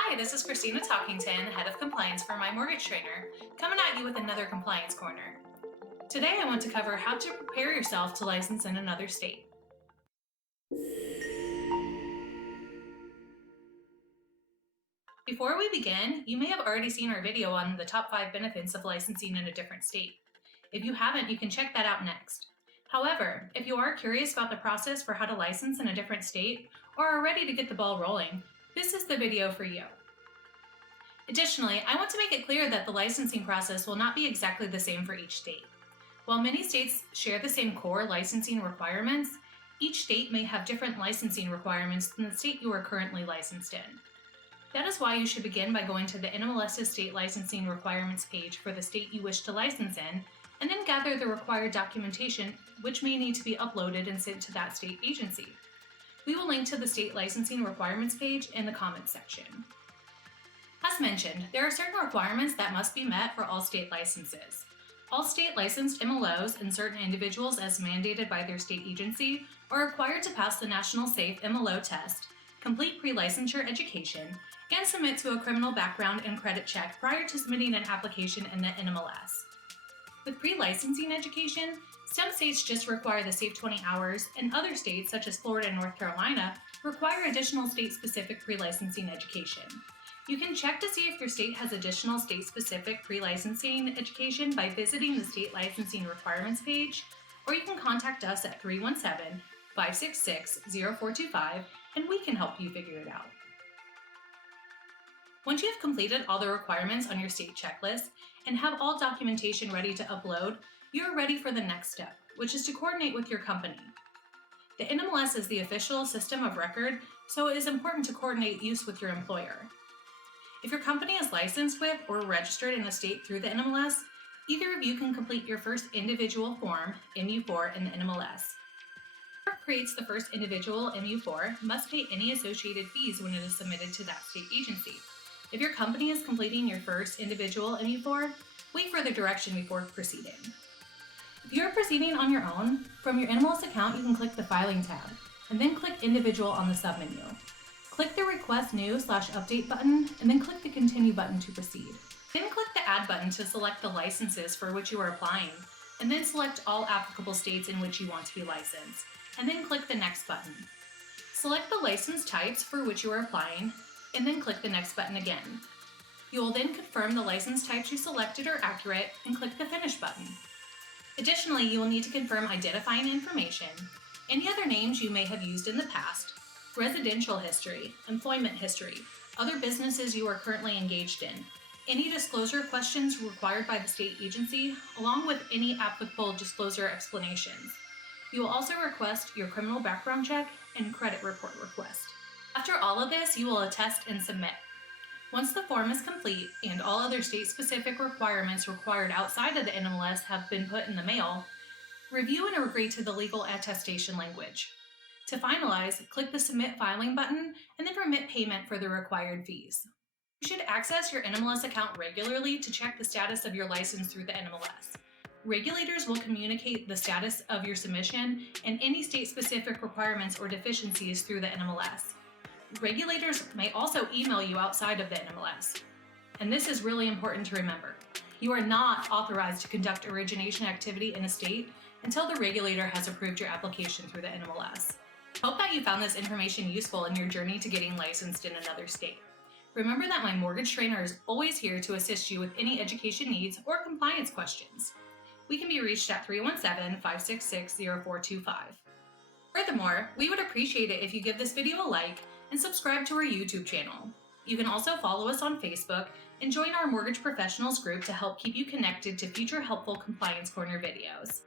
Hi, this is Christina Talkington, Head of Compliance for My Mortgage Trainer, coming at you with another Compliance Corner. Today I want to cover how to prepare yourself to license in another state. Before we begin, you may have already seen our video on the top 5 benefits of licensing in a different state. If you haven't, you can check that out next. However, if you are curious about the process for how to license in a different state or are ready to get the ball rolling, this is the video for you. Additionally, I want to make it clear that the licensing process will not be exactly the same for each state. While many states share the same core licensing requirements, each state may have different licensing requirements than the state you are currently licensed in. That is why you should begin by going to the NMLS state licensing requirements page for the state you wish to license in, and then gather the required documentation which may need to be uploaded and sent to that state agency. We will link to the state licensing requirements page in the comments section. As mentioned, there are certain requirements that must be met for all state licenses. All state licensed MLOs and certain individuals as mandated by their state agency are required to pass the National Safe MLO test, complete pre-licensure education, and submit to a criminal background and credit check prior to submitting an application in the NMLS. With pre-licensing education, some states just require the Safe 20 hours, and other states, such as Florida and North Carolina, require additional state-specific pre-licensing education. You can check to see if your state has additional state-specific pre-licensing education by visiting the state licensing requirements page, or you can contact us at 317-566-0425 and we can help you figure it out. Once you have completed all the requirements on your state checklist and have all documentation ready to upload, you are ready for the next step, which is to coordinate with your company. The NMLS is the official system of record, so it is important to coordinate use with your employer. If your company is licensed with or registered in a state through the NMLS, either of you can complete your first individual form, MU4, in the NMLS. Whoever creates the first individual MU4 must pay any associated fees when it is submitted to that state agency. If your company is completing your first individual MU4, wait for the direction before proceeding. If you are proceeding on your own, from your NMLS account you can click the Filing tab, and then click Individual on the submenu. Click the Request New/Update button, and then click the Continue button to proceed. Then click the Add button to select the licenses for which you are applying, and then select all applicable states in which you want to be licensed, and then click the Next button. Select the license types for which you are applying, and then click the Next button again. You will then confirm the license types you selected are accurate and click the Finish button. Additionally, you will need to confirm identifying information, any other names you may have used in the past, residential history, employment history, other businesses you are currently engaged in, any disclosure questions required by the state agency, along with any applicable disclosure explanations. You will also request your criminal background check and credit report request. After all of this, you will attest and submit. Once the form is complete and all other state-specific requirements required outside of the NMLS have been put in the mail, review and agree to the legal attestation language. To finalize, click the Submit Filing button and then remit payment for the required fees. You should access your NMLS account regularly to check the status of your license through the NMLS. Regulators will communicate the status of your submission and any state-specific requirements or deficiencies through the NMLS. Regulators may also email you outside of the NMLS. And this is really important to remember. You are not authorized to conduct origination activity in a state until the regulator has approved your application through the NMLS. Hope that you found this information useful in your journey to getting licensed in another state. Remember that my mortgage trainer is always here to assist you with any education needs or compliance questions. We can be reached at 317-566-0425. Furthermore, we would appreciate it if you give this video a like and subscribe to our YouTube channel. You can also follow us on Facebook and join our Mortgage Professionals group to help keep you connected to future helpful Compliance Corner videos.